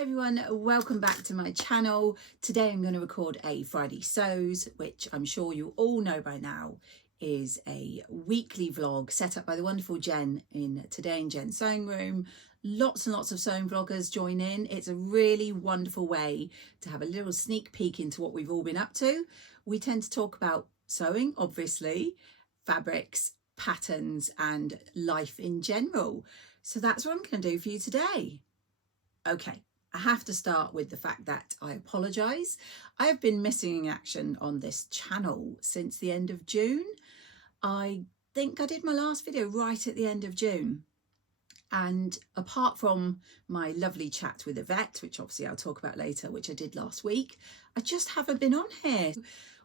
Hi everyone, welcome back to my channel. Today I'm going to record a Friday Sews, which I'm sure you all know by now is a weekly vlog set up by the wonderful Jen in Today in Jen's Sewing Room. Lots and lots of sewing vloggers join in. It's a really wonderful way to have a little sneak peek into what we've all been up to. We tend to talk about sewing, obviously, fabrics, patterns and life in general. So that's what I'm going to do for you today. Okay. I have to start with the fact that I apologise. I have been missing in action on this channel since the end of June. I think I did my last video right at the end of June. And apart from my lovely chat with Yvette, which obviously I'll talk about later, which I did last week, I just haven't been on here.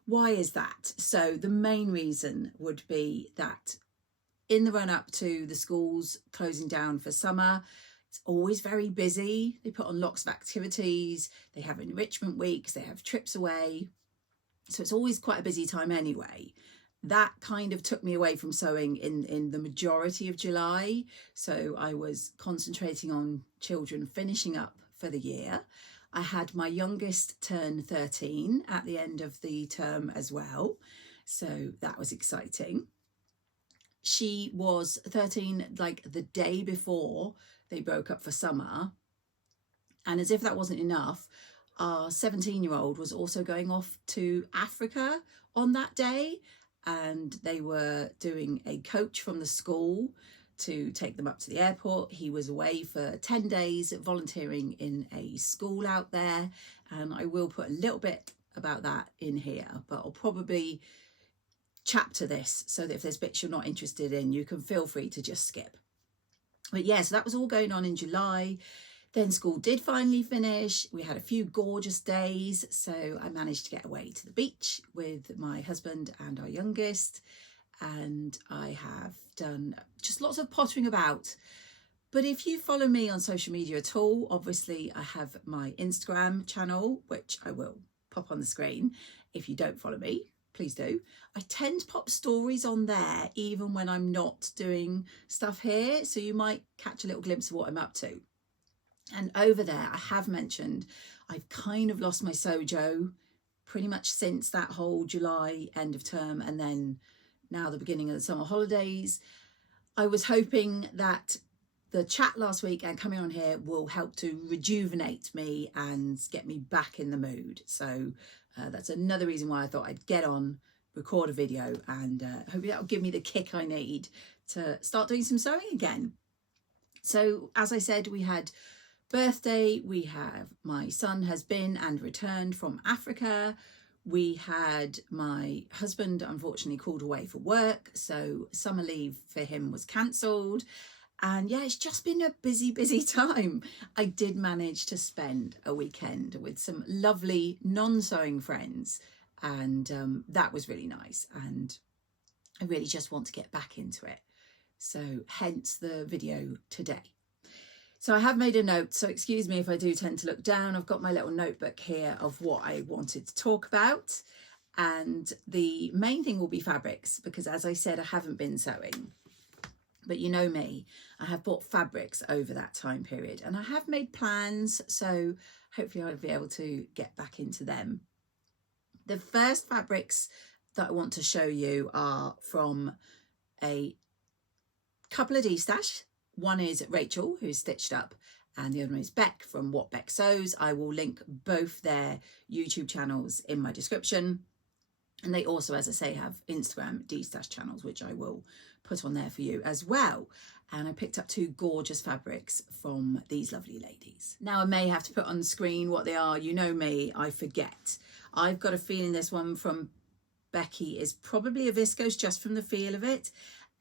Why is that? So the main reason would be that in the run up to the schools closing down for summer, it's always very busy. They put on lots of activities, they have enrichment weeks, they have trips away. So it's always quite a busy time anyway. That kind of took me away from sewing in the majority of July. So I was concentrating on children finishing up for the year. I had my youngest turn 13 at the end of the term as well. So that was exciting. She was 13 like the day before they broke up for summer, and as if that wasn't enough, our 17-year-old was also going off to Africa on that day, and they were doing a coach from the school to take them up to the airport. He was away for 10 days volunteering in a school out there, and I will put a little bit about that in here, but I'll probably chapter this so that if there's bits you're not interested in, you can feel free to just skip. But yeah, so that was all going on in July. Then school did finally finish. We had a few gorgeous days. So I managed to get away to the beach with my husband and our youngest. And I have done just lots of pottering about. But if you follow me on social media at all, obviously I have my Instagram channel, which I will pop on the screen. If you don't follow me, please do. I tend to pop stories on there even when I'm not doing stuff here, so you might catch a little glimpse of what I'm up to. And over there I have mentioned I've kind of lost my sojo pretty much since that whole July end of term and then now the beginning of the summer holidays. I was hoping that the chat last week and coming on here will help to rejuvenate me and get me back in the mood. So that's another reason why I thought I'd get on, record a video, and hopefully that'll give me the kick I need to start doing some sewing again. So as I said, we had birthday, my son has been and returned from Africa. We had my husband unfortunately called away for work, so summer leave for him was cancelled. And yeah, it's just been a busy time. I did manage to spend a weekend with some lovely non-sewing friends, and that was really nice. And I really just want to get back into it. So hence the video today. So I have made a note, so excuse me if I do tend to look down. I've got my little notebook here of what I wanted to talk about. And the main thing will be fabrics, because as I said, I haven't been sewing. But you know me, I have bought fabrics over that time period and I have made plans, so hopefully I'll be able to get back into them. The first fabrics that I want to show you are from a couple of D-Stash. One is Rachel, who's stitched up, and the other one is Beck from What Beck Sews. I will link both their YouTube channels in my description. And they also, as I say, have Instagram D-Stash channels, which I will put on there for you as well. And I picked up two gorgeous fabrics from these lovely ladies. Now I may have to put on the screen what they are. You know me, I forget. I've got a feeling this one from Becky is probably a viscose just from the feel of it.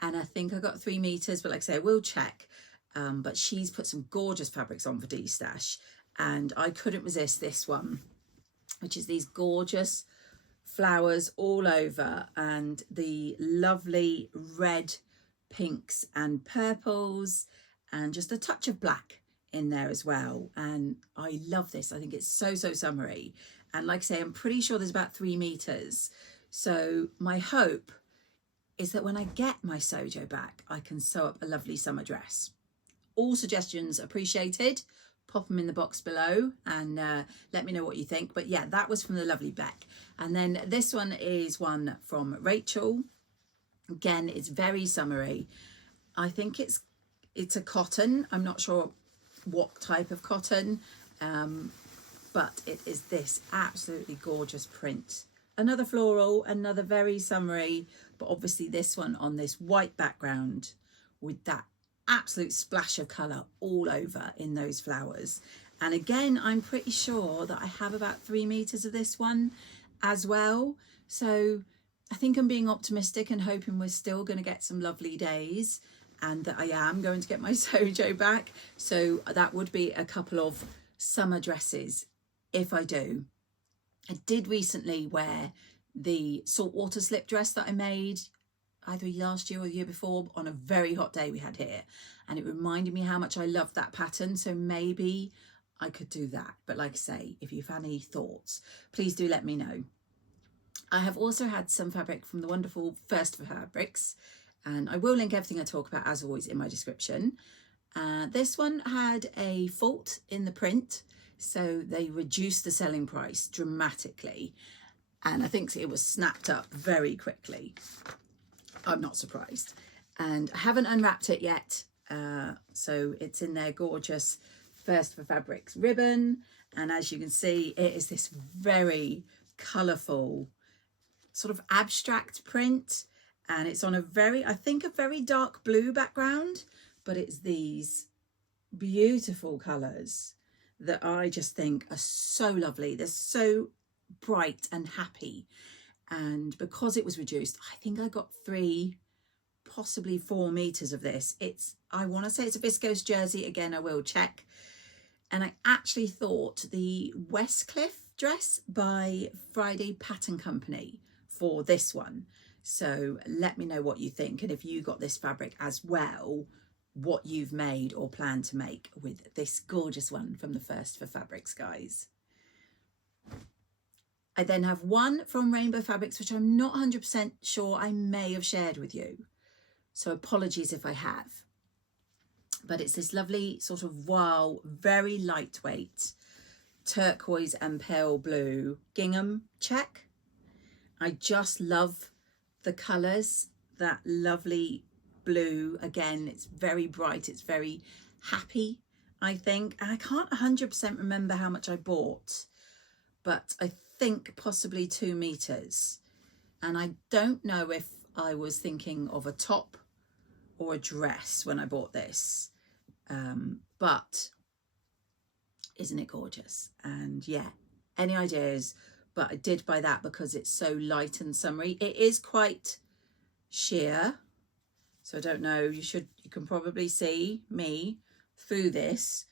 And I think I got 3 meters, but like I say, I will check. But she's put some gorgeous fabrics on for D-Stash. And I couldn't resist this one, which is these gorgeous flowers all over and the lovely red, pinks and purples and just a touch of black in there as well. And I love this. I think it's so summery, and like I say, I'm pretty sure there's about 3 meters. So my hope is that when I get my sojo back, I can sew up a lovely summer dress. All suggestions appreciated, pop them in the box below and let me know what you think. But yeah, that was from the lovely Beck. And then this one is one from Rachel. Again, it's very summery. I think it's a cotton. I'm not sure what type of cotton, but it is this absolutely gorgeous print. Another floral, another very summery, but obviously this one on this white background with that absolute splash of colour all over in those flowers. And again, I'm pretty sure that I have about 3 meters of this one as well. So I think I'm being optimistic and hoping we're still going to get some lovely days, and that I am going to get my Sojo back. So that would be a couple of summer dresses if I do. I did recently wear the saltwater slip dress that I made either last year or the year before on a very hot day we had here, and it reminded me how much I loved that pattern. So maybe I could do that. But like I say, if you've had any thoughts, please do let me know. I have also had some fabric from the wonderful First for Fabrics, and I will link everything I talk about as always in my description. This one had a fault in the print, so they reduced the selling price dramatically, and I think it was snapped up very quickly. I'm not surprised. And I haven't unwrapped it yet, so it's in their gorgeous First for Fabrics ribbon, and as you can see, it is this very colourful sort of abstract print, and it's on a very, I think, a very dark blue background, but it's these beautiful colours that I just think are so lovely. They're so bright and happy, and because it was reduced, I think I got 3, possibly 4 meters of this. I want to say it's a viscose jersey. Again, I will check. And I actually thought the Westcliff dress by Friday Pattern Company for this one. So let me know what you think, and if you got this fabric as well, what you've made or plan to make with this gorgeous one from the First for Fabrics, guys. I then have one from Rainbow Fabrics, which I'm not 100% sure I may have shared with you, so apologies if I have. But it's this lovely sort of wow, very lightweight turquoise and pale blue gingham check. I just love the colours, that lovely blue. Again, it's very bright, it's very happy, I think. And I can't 100% remember how much I bought, but I think possibly 2 meters. And I don't know if I was thinking of a top or a dress when I bought this, but isn't it gorgeous? And yeah, any ideas? But I did buy that because it's so light and summery. It is quite sheer, so I don't know, you can probably see me through this.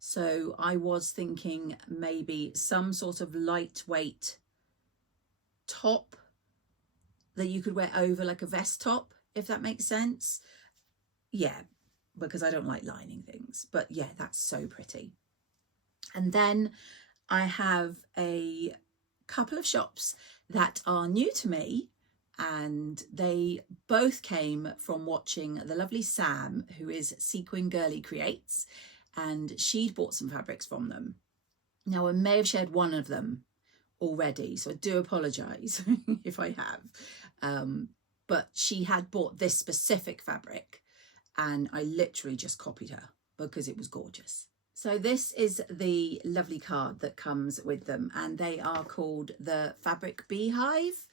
So I was thinking maybe some sort of lightweight top that you could wear over like a vest top, if that makes sense. Yeah, because I don't like lining things, but yeah, that's so pretty. And then I have a couple of shops that are new to me, and they both came from watching the lovely Sam, who is Sequin Girly Creates, and she'd bought some fabrics from them. Now I may have shared one of them already, so I do apologise if I have, but she had bought this specific fabric and I literally just copied her because it was gorgeous. So this is the lovely card that comes with them, and they are called the Fabric Beehive.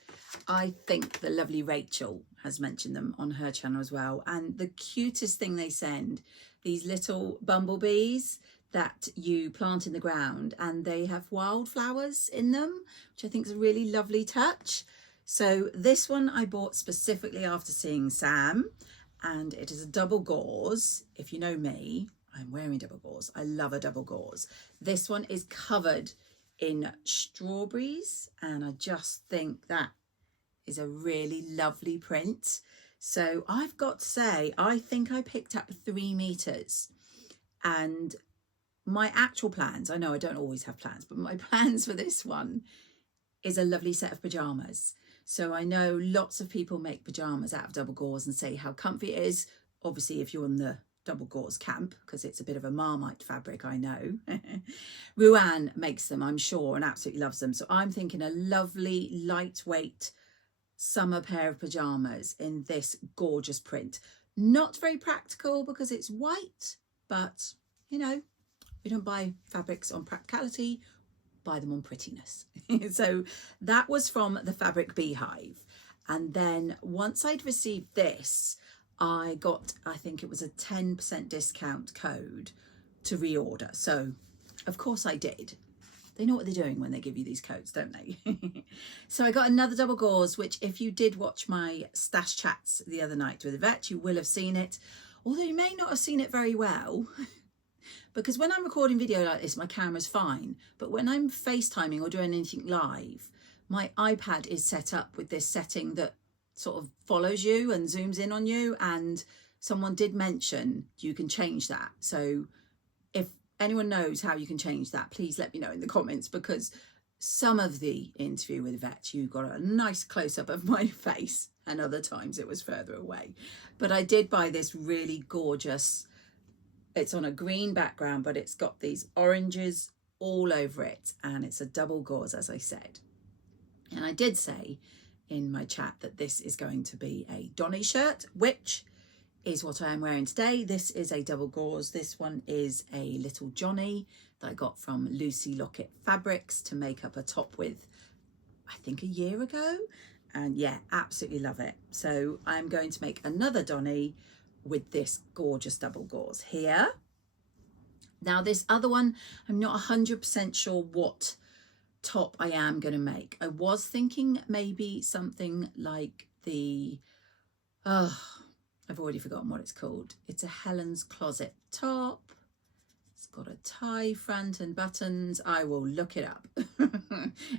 I think the lovely Rachel has mentioned them on her channel as well. And the cutest thing they send, these little bumblebees that you plant in the ground, and they have wildflowers in them, which I think is a really lovely touch. So this one I bought specifically after seeing Sam, and it is a double gauze. If you know me, I'm wearing double gauze. I love a double gauze. This one is covered in strawberries, and I just think that is a really lovely print. So I've got to say, I think I picked up 3 meters, and my actual plans, I know I don't always have plans, but my plans for this one is a lovely set of pajamas. So I know lots of people make pajamas out of double gauze and say how comfy it is. Obviously, if you're on the double gauze camp because it's a bit of a Marmite fabric, I know. Ruan makes them, I'm sure, and absolutely loves them. So I'm thinking a lovely lightweight summer pair of pajamas in this gorgeous print. Not very practical because it's white, but you know, we don't buy fabrics on practicality, buy them on prettiness. So that was from the Fabric Beehive. And then once I'd received this, I got, I think it was a 10% discount code to reorder. So of course I did. They know what they're doing when they give you these codes, don't they? So I got another double gauze, which if you did watch my stash chats the other night with Yvette, you will have seen it. Although you may not have seen it very well, because when I'm recording video like this, my camera's fine. But when I'm FaceTiming or doing anything live, my iPad is set up with this setting that sort of follows you and zooms in on you. And someone did mention you can change that. So if anyone knows how you can change that, please let me know in the comments, because some of the interview with Yvette, you got a nice close-up of my face, and other times it was further away. But I did buy this really gorgeous, it's on a green background, but it's got these oranges all over it, and it's a double gauze, as I said. And I did say in my chat that this is going to be a Donny shirt, which is what I am wearing today. This is a double gauze. This one is a little Johnny that I got from Lucy Lockett Fabrics to make up a top with, I think a year ago. And yeah, absolutely love it. So I'm going to make another Donny with this gorgeous double gauze here. Now this other one, I'm not 100% sure what top I am going to make. I was thinking maybe something like the, I've already forgotten what it's called. It's a Helens Closet top. It's got a tie front and buttons. I will look it up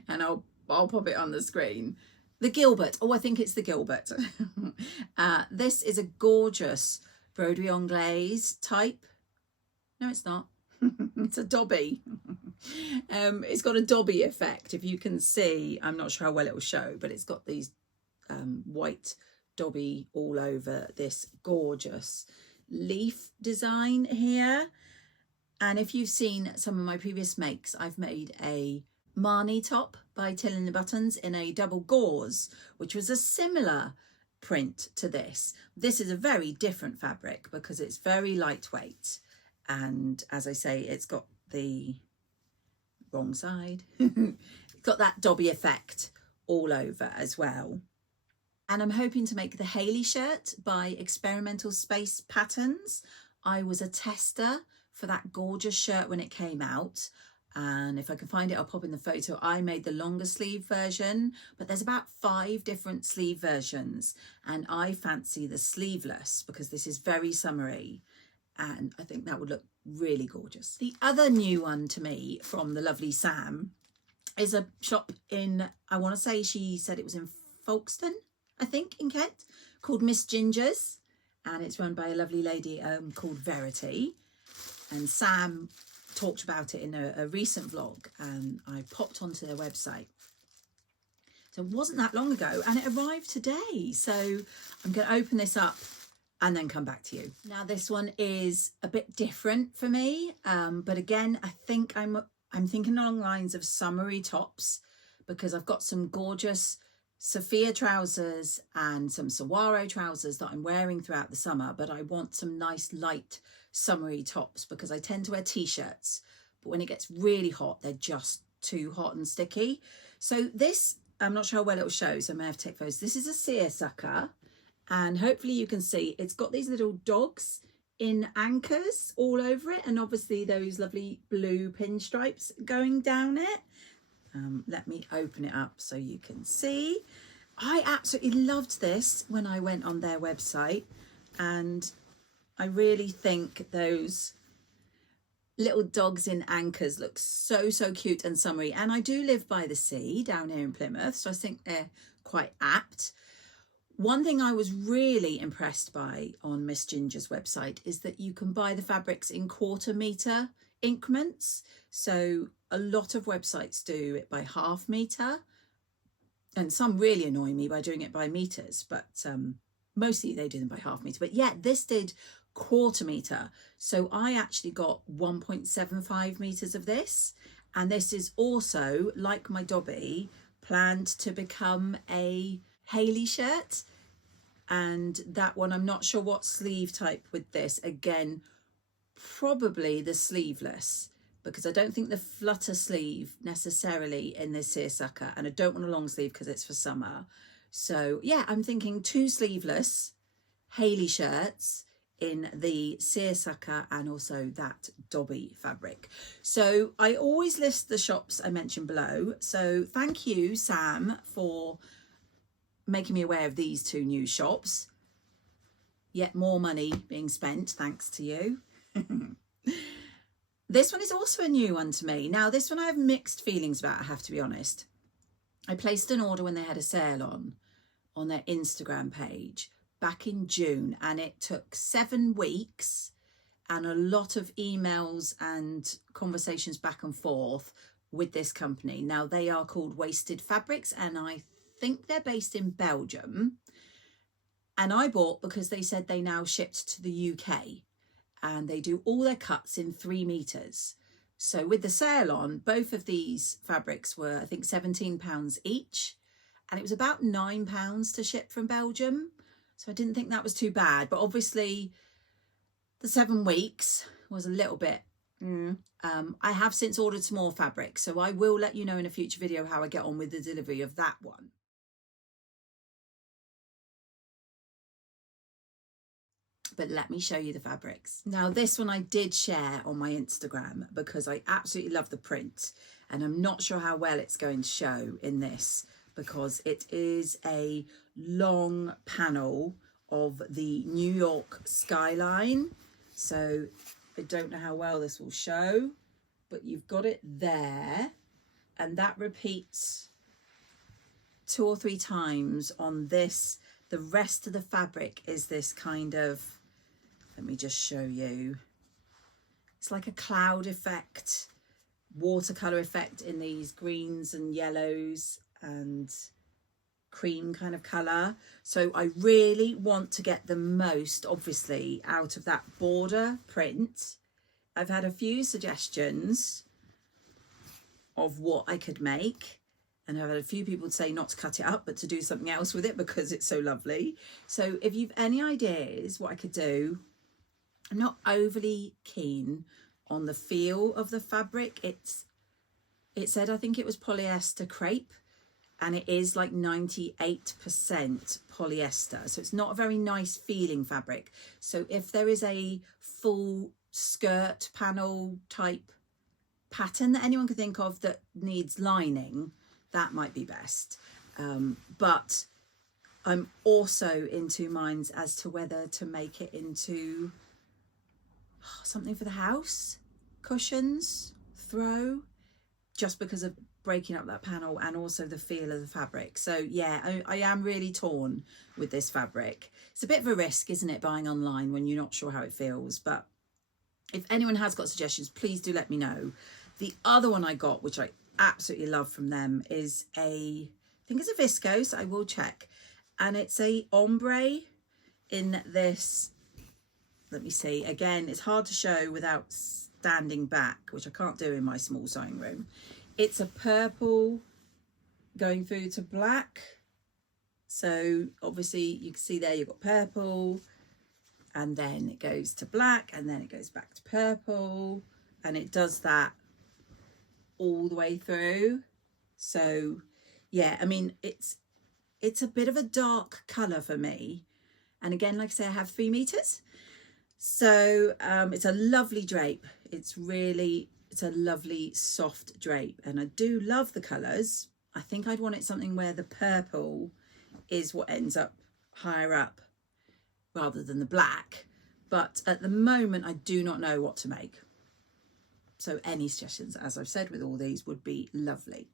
and I'll pop it on the screen. The Gilbert. Oh, I think it's the Gilbert. This is a gorgeous broderie anglaise type. No, it's not. It's a dobby. It's got a dobby effect. If you can see, I'm not sure how well it will show, but it's got these white dobby all over this gorgeous leaf design here. And if you've seen some of my previous makes, I've made a Marnie top by Tilling the Buttons in a double gauze, which was a similar print to this. This is a very different fabric because it's very lightweight, and as I say, it's got the wrong side. It's got that dobby effect all over as well. And I'm hoping to make the Hailey shirt by Experimental Space Patterns. I was a tester for that gorgeous shirt when it came out. And if I can find it, I'll pop in the photo. I made the longer sleeve version, but there's about 5 different sleeve versions. And I fancy the sleeveless because this is very summery. And I think that would look really gorgeous. The other new one to me from the lovely Sam is a shop in, I want to say she said it was in Folkestone, I think, in Kent, called Miss Ginger's, and it's run by a lovely lady called Verity. And Sam talked about it in a recent vlog, and I popped onto their website. So it wasn't that long ago, and it arrived today. So I'm going to open this up and then come back to you. Now this one is a bit different for me, but again, I think I'm thinking along the lines of summery tops, because I've got some gorgeous Sophia trousers and some Saguaro trousers that I'm wearing throughout the summer, but I want some nice light summery tops because I tend to wear t-shirts, but when it gets really hot, they're just too hot and sticky. So this, I'm not sure how well it will show, so I may have to take photos. This is a seersucker, and hopefully you can see it's got these little dogs in anchors all over it, and obviously those lovely blue pinstripes going down it. Let me open it up so you can see. I absolutely loved this when I went on their website, and I really think those little dogs in anchors look so cute and summery. And I do live by the sea down here in Plymouth, so I think they're quite apt. One thing I was really impressed by on Miss Ginger's website is that you can buy the fabrics in 1/4 metre increments. So a lot of websites do it by 1/2 metre, and some really annoy me by doing it by meters, but mostly they do them by 1/2 metre. But yeah, this did 1/4 metre. So I actually got 1.75 metres of this. And this is also, like my Dobby, planned to become a Hailey shirt. And that one, I'm not sure what sleeve type with this. Again, probably the sleeveless, because I don't think the flutter sleeve necessarily in this seersucker, and I don't want a long sleeve because it's for summer. So yeah, I'm thinking 2 sleeveless Hailey shirts in the seersucker and also that Dobby fabric. So I always list the shops I mentioned below. So thank you, Sam, for making me aware of these 2 new shops. Yet more money being spent thanks to you. This one is also a new one to me. Now this one I have mixed feelings about, I have to be honest. I placed an order when they had a sale on their Instagram page back in June, and it took 7 weeks and a lot of emails and conversations back and forth with this company. Now they are called Wasted Fabrics, and I think they're based in Belgium. And I bought because they said they now shipped to the UK and they do all their cuts in 3 meters. So with the sale on, both of these fabrics were, I think, £17 each, and it was about £9 to ship from Belgium. So I didn't think that was too bad, but obviously the 7 weeks was a little bit, I have since ordered some more fabric, so I will let you know in a future video how I get on with the delivery of that one. But let me show you the fabrics. Now this one I did share on my Instagram because I absolutely love the print, and I'm not sure how well it's going to show in this because it is a long panel of the New York skyline. So I don't know how well this will show, but you've got it there, and that repeats 2 or 3 times on this. The rest of the fabric is this kind of, let me just show you. It's like a cloud effect, watercolor effect in these greens and yellows and cream kind of color. So I really want to get the most, obviously, out of that border print. I've had a few suggestions of what I could make, and I've had a few people say not to cut it up but to do something else with it because it's so lovely. So if you've any ideas what I could do, I'm not overly keen on the feel of the fabric. It said, I think it was polyester crepe, and it is like 98% polyester. So it's not a very nice feeling fabric. So if there is a full skirt panel type pattern that anyone could think of that needs lining, that might be best. But I'm also in 2 minds as to whether to make it into something for the house, cushions, throw, just because of breaking up that panel and also the feel of the fabric. So yeah, I am really torn with this fabric. It's a bit of a risk, isn't it, buying online when you're not sure how it feels? But if anyone has got suggestions, please do let me know. The other one I got, which I absolutely love from them, is I think it's a viscose, I will check, and it's a ombre in this, let me see, again, it's hard to show without standing back, which I can't do in my small sewing room. It's a purple going through to black. So obviously you can see there you've got purple, and then it goes to black, and then it goes back to purple, and it does that all the way through. So yeah, I mean, it's a bit of a dark color for me, and again, like I say, I have 3 meters, so it's a lovely drape. It's a lovely soft drape, and I do love the colors. I think I'd want it something where the purple is what ends up higher up rather than the black, but at the moment I do not know what to make. So any suggestions, as I've said with all these, would be lovely.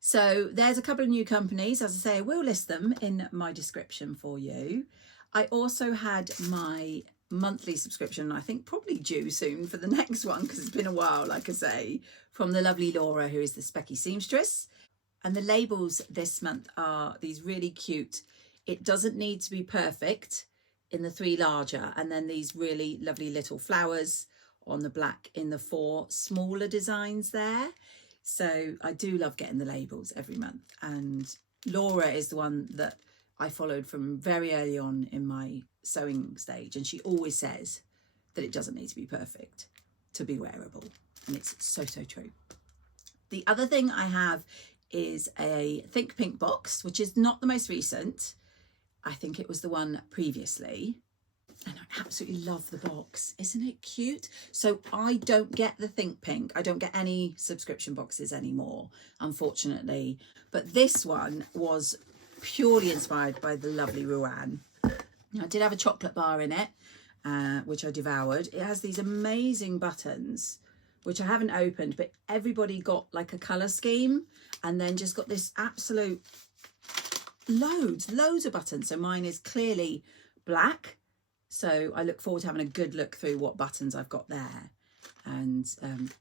So there's a couple of new companies. As I say, I will list them in my description for you. I also had my monthly subscription, I think probably due soon for the next one because it's been a while, like I say, from the lovely Lyra, who is the Specky seamstress. And the labels this month are these really cute. It doesn't need to be perfect in the 3 larger, and then these really lovely little flowers on the black in the 4 smaller designs there. So I do love getting the labels every month, and Laura is the one that I followed from very early on in my sewing stage, and she always says that it doesn't need to be perfect to be wearable, and it's so true. The other thing I have is a Think Pink box, which is not the most recent. I think it was the one previously, and I absolutely love the box. Isn't it cute? So I don't get the Think Pink. I don't get any subscription boxes anymore, unfortunately. But this one was purely inspired by the lovely Rowan. Now, I did have a chocolate bar in it, which I devoured. It has these amazing buttons, which I haven't opened, but everybody got like a colour scheme, and then just got this absolute loads of buttons. So mine is clearly black. So I look forward to having a good look through what buttons I've got there. And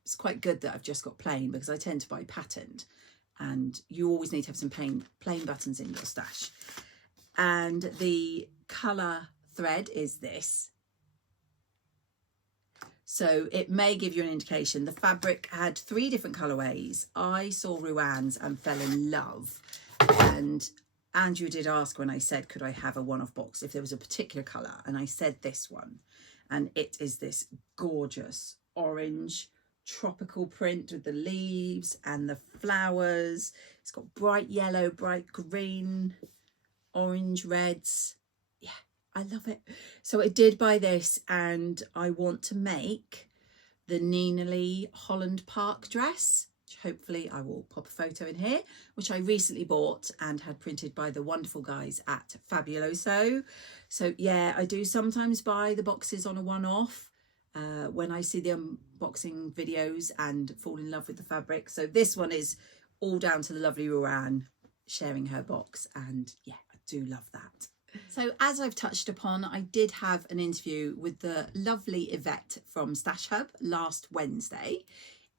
it's quite good that I've just got plain, because I tend to buy patterned, and you always need to have some plain buttons in your stash. And the colour thread is this. So it may give you an indication. The fabric had 3 different colourways. I saw Rowan's and fell in love. And Andrew did ask when I said, could I have a one-off box if there was a particular colour? And I said this one. And it is this gorgeous orange tropical print with the leaves and the flowers. It's got bright yellow, bright green, orange, reds. Yeah, I love it. So I did buy this, and I want to make the Nina Lee Holland Park dress. Hopefully I will pop a photo in here, which I recently bought and had printed by the wonderful guys at Fabuloso. So yeah, I do sometimes buy the boxes on a one-off when I see the unboxing videos and fall in love with the fabric. So this one is all down to the lovely Rowan sharing her box, and yeah, I do love that. So as I've touched upon, I did have an interview with the lovely Yvette from Stash Hub last Wednesday.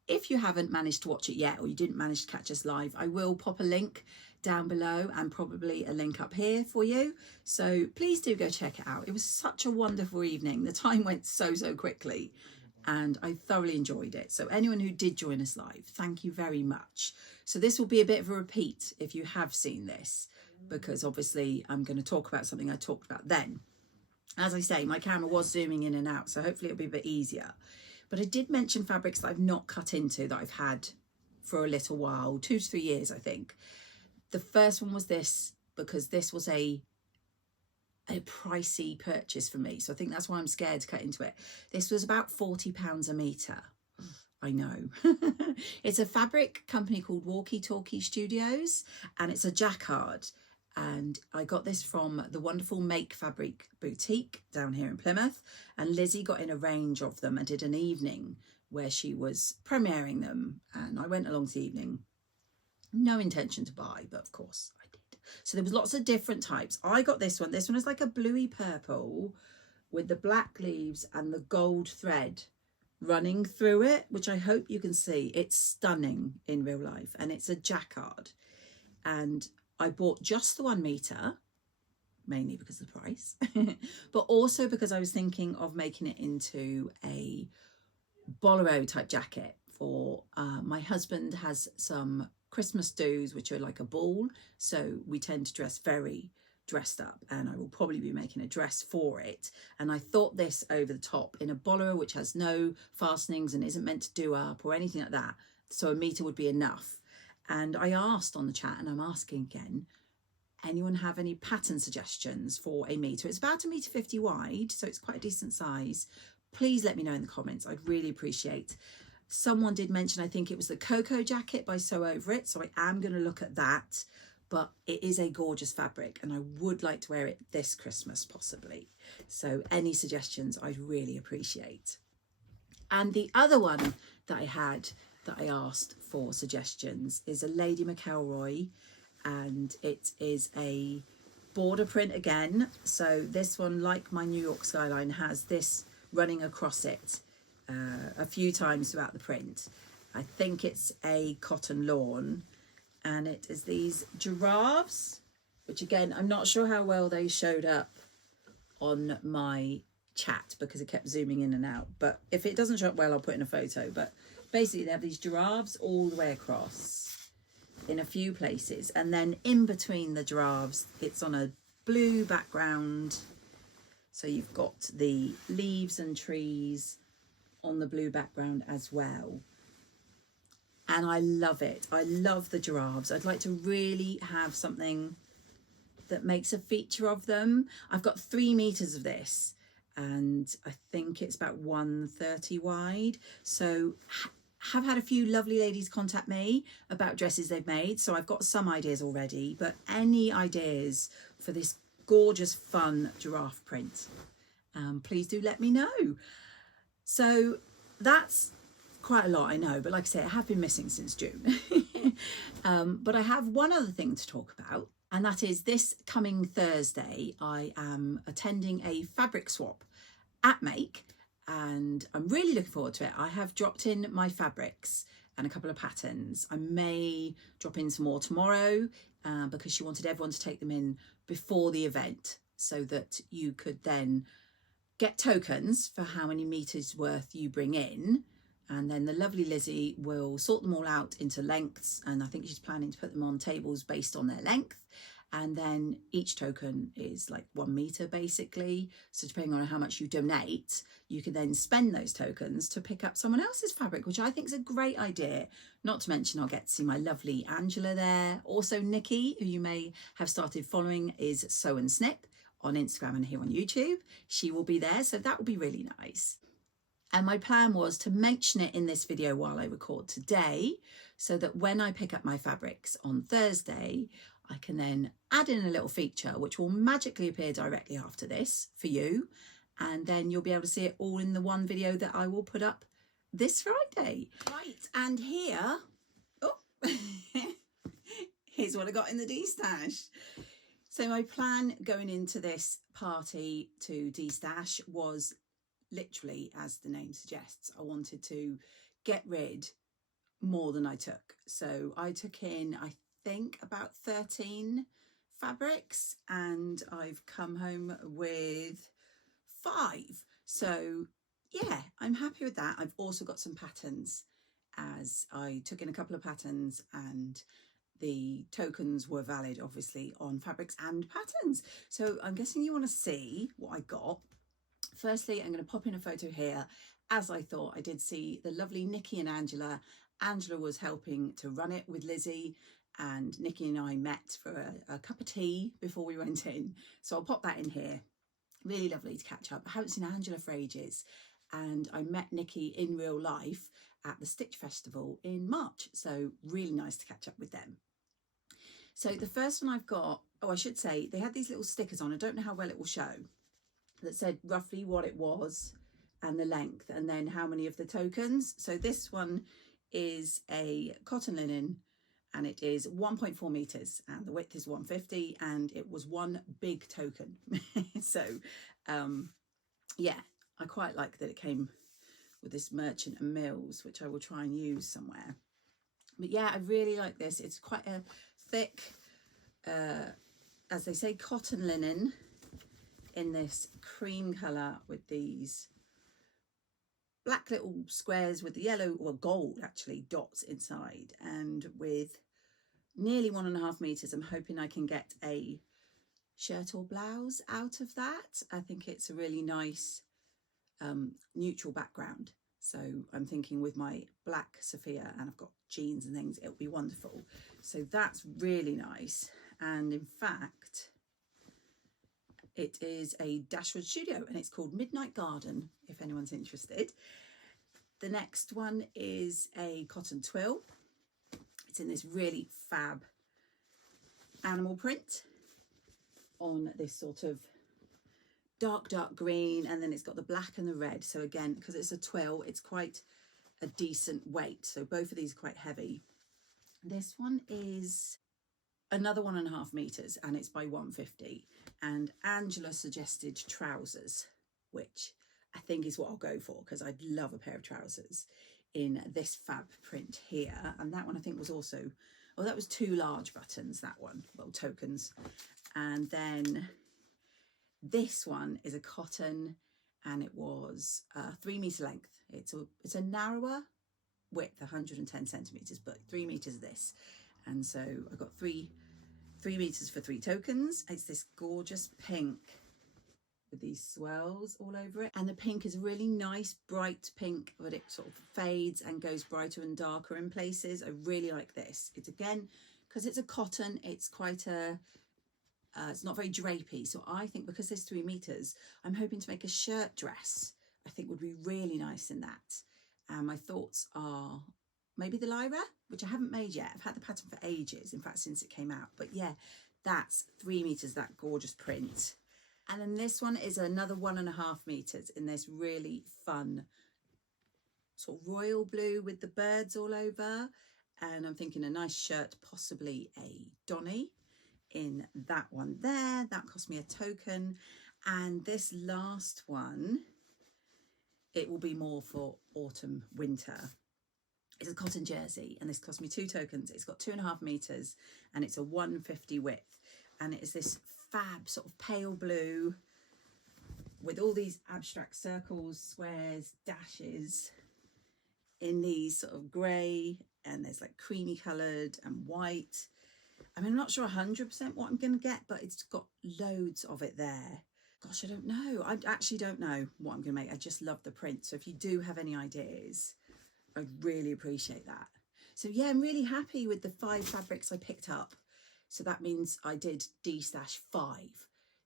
If you haven't managed to watch it yet, or you didn't manage to catch us live, I will pop a link down below and probably a link up here for you. So please do go check it out. It was such a wonderful evening. The time went so quickly, and I thoroughly enjoyed it. So anyone who did join us live, thank you very much. So this will be a bit of a repeat if you have seen this, because obviously I'm going to talk about something I talked about then. As I say, my camera was zooming in and out, so hopefully it'll be a bit easier. But I did mention fabrics that I've not cut into, that I've had for a little while, 2 to 3 years, I think. The first one was this, because this was a pricey purchase for me. So I think that's why I'm scared to cut into it. This was about £40 a metre. I know. It's a fabric company called Walkie Talkie Studios, and it's a jacquard. And I got this from the wonderful Make Fabric boutique down here in Plymouth, and Lizzie got in a range of them and did an evening where she was premiering them, and I went along to the evening. No intention to buy, but of course I did. So there was lots of different types. I got this one. This one is like a bluey purple with the black leaves and the gold thread running through it, which I hope you can see. It's stunning in real life, and it's a jacquard. And I bought just the 1 metre, mainly because of the price, but also because I was thinking of making it into a bolero type jacket for my husband has some Christmas do's, which are like a ball. So we tend to dress very dressed up, and I will probably be making a dress for it. And I thought this over the top in a bolero, which has no fastenings and isn't meant to do up or anything like that. So a metre would be enough. And I asked on the chat, and I'm asking again, anyone have any pattern suggestions for a metre? It's about 1.50 m wide, so it's quite a decent size. Please let me know in the comments. I'd really appreciate. Someone did mention, I think it was the Cocoa jacket by Sew Over It, so I am going to look at that. But it is a gorgeous fabric, and I would like to wear it this Christmas possibly. So any suggestions I'd really appreciate. And the other one that I had, that I asked for suggestions, is a Lady McElroy, and it is a border print again. So this one, like my New York skyline, has this running across it a few times throughout the print. I think it's a cotton lawn, and it is these giraffes, which again, I'm not sure how well they showed up on my chat because it kept zooming in and out. But if it doesn't show up well, I'll put in a photo. But basically, they have these giraffes all the way across in a few places. And then in between the giraffes, it's on a blue background. So you've got the leaves and trees on the blue background as well. And I love it. I love the giraffes. I'd like to really have something that makes a feature of them. I've got 3 meters of this, and I think it's about 130 wide. So have had a few lovely ladies contact me about dresses they've made. So I've got some ideas already, but any ideas for this gorgeous, fun giraffe print, please do let me know. So that's quite a lot, I know, but like I say, I have been missing since June. But I have one other thing to talk about, and that is this coming Thursday, I am attending a fabric swap at Make, and I'm really looking forward to it. I have dropped in my fabrics and a couple of patterns. I may drop in some more tomorrow because she wanted everyone to take them in before the event so that you could then get tokens for how many meters worth you bring in. And then the lovely Lizzie will sort them all out into lengths, and I think she's planning to put them on tables based on their length. And then each token is like 1 meter basically. So depending on how much you donate, you can then spend those tokens to pick up someone else's fabric, which I think is a great idea. Not to mention I'll get to see my lovely Angela there. Also Nikki, who you may have started following, is Sew and Snip on Instagram and here on YouTube. She will be there, so that will be really nice. And my plan was to mention it in this video while I record today, so that when I pick up my fabrics on Thursday, I can then add in a little feature which will magically appear directly after this for you. And then you'll be able to see it all in the one video that I will put up this Friday. Right, and here, oh, here's what I got in the D-stash. So my plan going into this party to D-stash was literally, as the name suggests, I wanted to get rid more than I took. So I took in, I think, about 13 fabrics, and I've come home with 5. So yeah, I'm happy with that. I've also got some patterns, as I took in a couple of patterns and the tokens were valid obviously on fabrics and patterns. So I'm guessing you want to see what I got. Firstly, I'm going to pop in a photo here. As I thought, I did see the lovely Nikki and Angela. Angela was helping to run it with Lizzie, and Nikki and I met for a cup of tea before we went in. So I'll pop that in here. Really lovely to catch up. I haven't seen Angela for ages, and I met Nikki in real life at the Stitch Festival in March. So really nice to catch up with them. So the first one I've got, oh, I should say, they had these little stickers on. I don't know how well it will show, that said roughly what it was and the length, and then how many of the tokens. So this one is a cotton linen, and it is 1.4 meters, and the width is 150, and it was one big token. So yeah, I quite like that it came with this Merchant and Mills, which I will try and use somewhere. But yeah, I really like this. It's quite a thick, as they say, cotton linen in this cream colour with these black little squares with the yellow, or gold actually, dots inside, and with nearly 1.5 meters. I'm hoping I can get a shirt or blouse out of that. I think it's a really nice neutral background. So I'm thinking with my black Sophia, and I've got jeans and things, it'll be wonderful. So that's really nice. And in fact, it is a Dashwood Studio, and it's called Midnight Garden, if anyone's interested. The next one is a cotton twill. It's in this really fab animal print on this sort of dark green, and then it's got the black and the red. So again, because it's a twill, it's quite a decent weight. So both of these are quite heavy. This one is another 1.5 meters, and it's by 150. And Angela suggested trousers, which I think is what I'll go for, because I'd love a pair of trousers in this fab print here. And that one I think was also, oh, that was 2 large buttons, that one, well, tokens. And then This one is a cotton, and it was 3 meter length. It's a narrower width, 110 centimeters, but 3 meters of this. And so I got 3 meters for 3 tokens. It's this gorgeous pink with these swirls all over it, and the pink is a really nice bright pink, but it sort of fades and goes brighter and darker in places. I really like this. It's, again, because it's a cotton, it's quite a it's not very drapey, so I think because there's 3 meters, I'm hoping to make a shirt dress. I think would be really nice in that. My thoughts are maybe the Lyra, which I haven't made yet. I've had the pattern for ages, in fact since it came out, but yeah, that's 3 meters, that gorgeous print. And then this one is another 1.5 meters in this really fun sort of royal blue with the birds all over. And I'm thinking a nice shirt, possibly a Donny in that one there. That cost me a token. And this last one, it will be more for autumn, winter. It's a cotton jersey, and this cost me 2 tokens. It's got 2.5 meters and it's a 150 width. And it is this fab sort of pale blue with all these abstract circles, squares, dashes in these sort of grey, and there's like creamy coloured and white. I mean, I'm not sure 100% what I'm going to get, but it's got loads of it there. Gosh, I don't know. I actually don't know what I'm going to make. I just love the print. So if you do have any ideas, I'd really appreciate that. So yeah, I'm really happy with the 5 fabrics I picked up. So that means I did D-stash 5.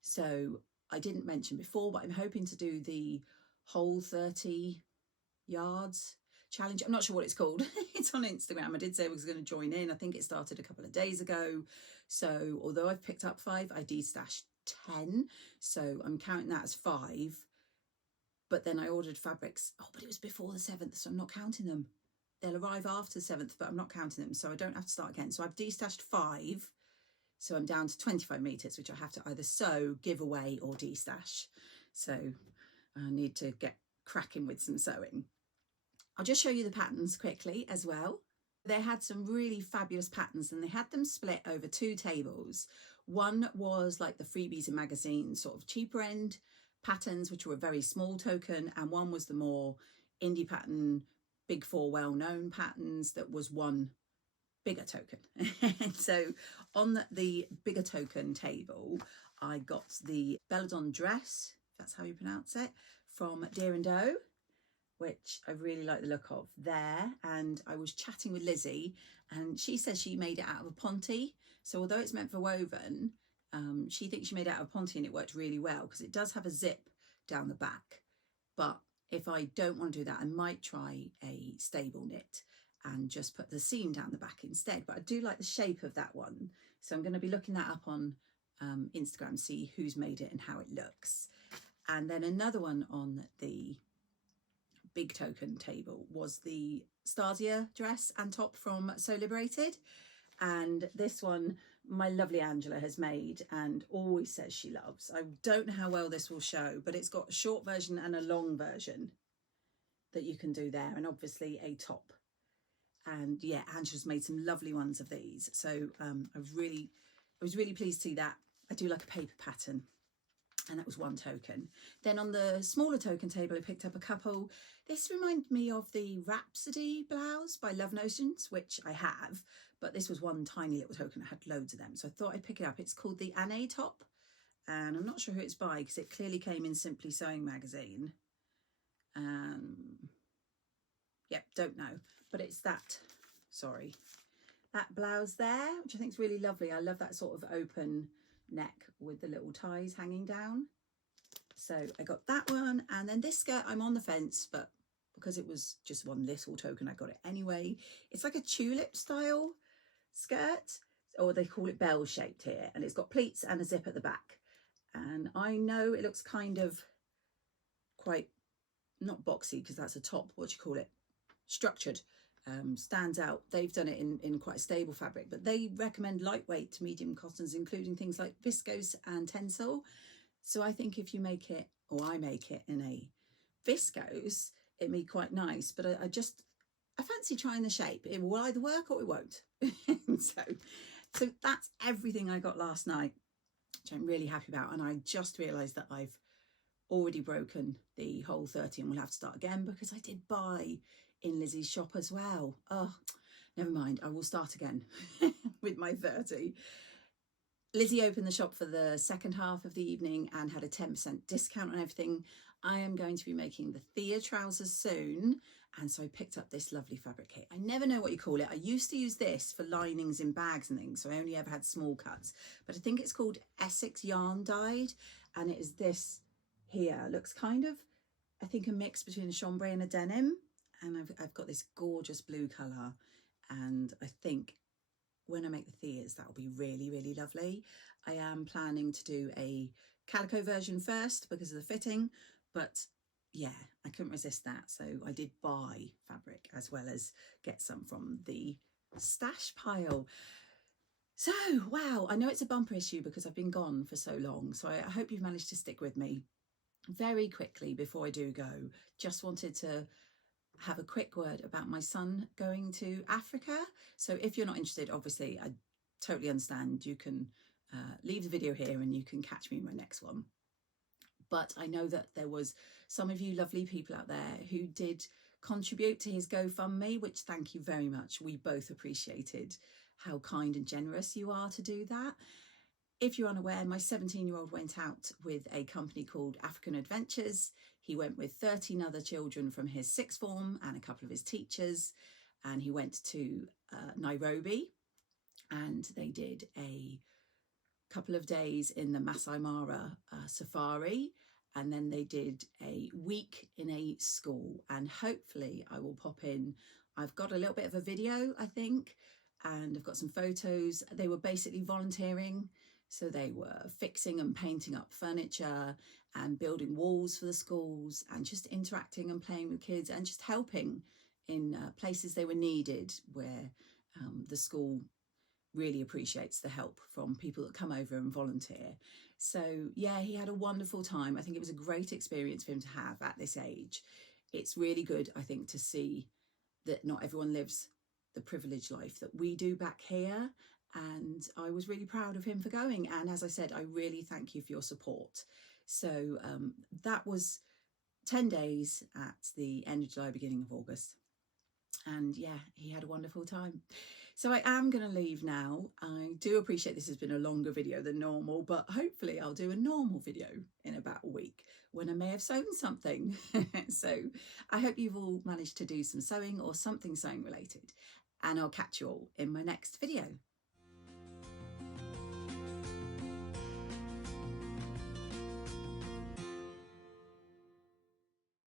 So I didn't mention before, but I'm hoping to do the whole 30 yards challenge. I'm not sure what it's called. It's on Instagram. I did say I was going to join in. I think it started a couple of days ago. So although I've picked up 5, I D-stashed 10. So I'm counting that as 5. But then I ordered fabrics. Oh, but it was before the 7th, so I'm not counting them. They'll arrive after the 7th, but I'm not counting them. So I don't have to start again. So I've D-stashed 5. So I'm down to 25 meters, which I have to either sew, give away, or de-stash. So I need to get cracking with some sewing. I'll just show you the patterns quickly as well. They had some really fabulous patterns, and they had them split over 2 tables. One was like the freebies in magazines, sort of cheaper end patterns, which were a very small token, and one was the more indie pattern, big 4 well-known patterns that was one bigger token. And so on the bigger token table, I got the Beledone dress, if that's how you pronounce it, from Deer and Doe, which I really like the look of there. And I was chatting with Lizzie, and she says she made it out of a ponte. So although it's meant for woven, she thinks she made it out of ponte, and it worked really well because it does have a zip down the back. But if I don't want to do that, I might try a stable knit and just put the seam down the back instead. But I do like the shape of that one. So I'm going to be looking that up on Instagram, see who's made it and how it looks. And then another one on the big token table was the Stasia dress and top from Sew Liberated. And this one, my lovely Angela has made and always says she loves. I don't know how well this will show, but it's got a short version and a long version that you can do there, and obviously a top. And yeah, Angela's made some lovely ones of these. So I was really pleased to see that. I do like a paper pattern, and that was 1 token. Then on the smaller token table, I picked up a couple. This reminded me of the Rhapsody blouse by Love Notions, which I have, but this was 1 tiny little token. I had loads of them, so I thought I'd pick it up. It's called the Anne top, and I'm not sure who it's by because it clearly came in Simply Sewing magazine. Yeah, don't know, but it's that, sorry, that blouse there, which I think is really lovely. I love that sort of open neck with the little ties hanging down. So I got that one. And then this skirt, I'm on the fence, but because it was just 1 little token, I got it anyway. It's like a tulip style skirt, or they call it bell shaped here, and it's got pleats and a zip at the back. And I know it looks kind of quite, not boxy because that's a top, what do you call it, structured, stands out. They've done it in quite a stable fabric, but they recommend lightweight to medium cottons, including things like viscose and tencel. So I think if you make it, or I make it in a viscose, it'd be quite nice. But I fancy trying the shape. It will either work or it won't. so that's everything I got last night. which I'm really happy about. And I just realised that I've already broken the whole 30 and we'll have to start again because I did buy in Lizzie's shop as well. Oh, never mind, I will start again with my 30. Lizzie opened the shop for the second half of the evening and had a 10% discount on everything. I am going to be making the Thea trousers soon, and so I picked up this lovely fabric kit. I never know what you call it. I used to use this for linings in bags and things, so I only ever had small cuts, but I think it's called Essex yarn dyed, and it is this here. It looks kind of, I think, a mix between a chambray and a denim, and I've got this gorgeous blue colour, and I think when I make the Theas, that will be really, really lovely. I am planning to do a calico version first because of the fitting, but yeah, I couldn't resist that. So I did buy fabric as well as get some from the stash pile. So, wow, I know it's a bumper issue because I've been gone for so long. So I hope you've managed to stick with me. Very quickly before I do go, just wanted to have a quick word about my son going to Africa. So if you're not interested, obviously I totally understand. You can leave the video here and you can catch me in my next one. But I know that there was some of you lovely people out there who did contribute to his GoFundMe, which thank you very much. We both appreciated how kind and generous you are to do that. If you're unaware, my 17-year-old went out with a company called African Adventures. He went with 13 other children from his sixth form and a couple of his teachers, and he went to Nairobi, and they did a couple of days in the Masai Mara safari, and then they did a week in a school, and hopefully I will pop in. I've got a little bit of a video, I think, and I've got some photos. They were basically volunteering. So they were fixing and painting up furniture and building walls for the schools and just interacting and playing with kids and just helping in places they were needed, where the school really appreciates the help from people that come over and volunteer. So yeah, he had a wonderful time. I think it was a great experience for him to have at this age. It's really good, I think, to see that not everyone lives the privileged life that we do back here. And I was really proud of him for going. And as I said, I really thank you for your support. So that was 10 days at the end of July, beginning of August. And yeah, he had a wonderful time. So I am going to leave now. I do appreciate this has been a longer video than normal, but hopefully I'll do a normal video in about a week when I may have sewn something. So I hope you've all managed to do some sewing or something sewing related. And I'll catch you all in my next video.